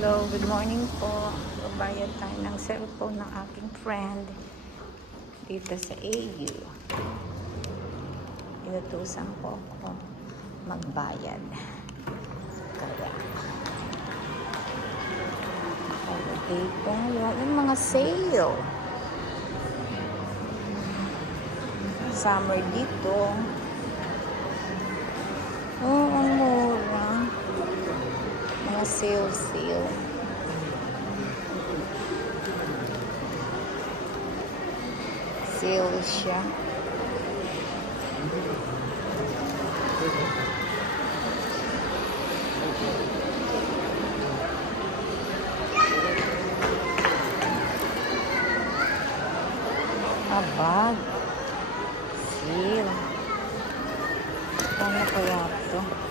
Hello, good morning po. Babayad tayo ng cellphone ng aking friend dito sa AU. Inutusan ko ako magbayad. Kaya, holiday po ngayon. Yung mga sale. Summer dito. Oh, ang mura. Mga sale. Sale siya. Bag. Sale. Ano kaya ito?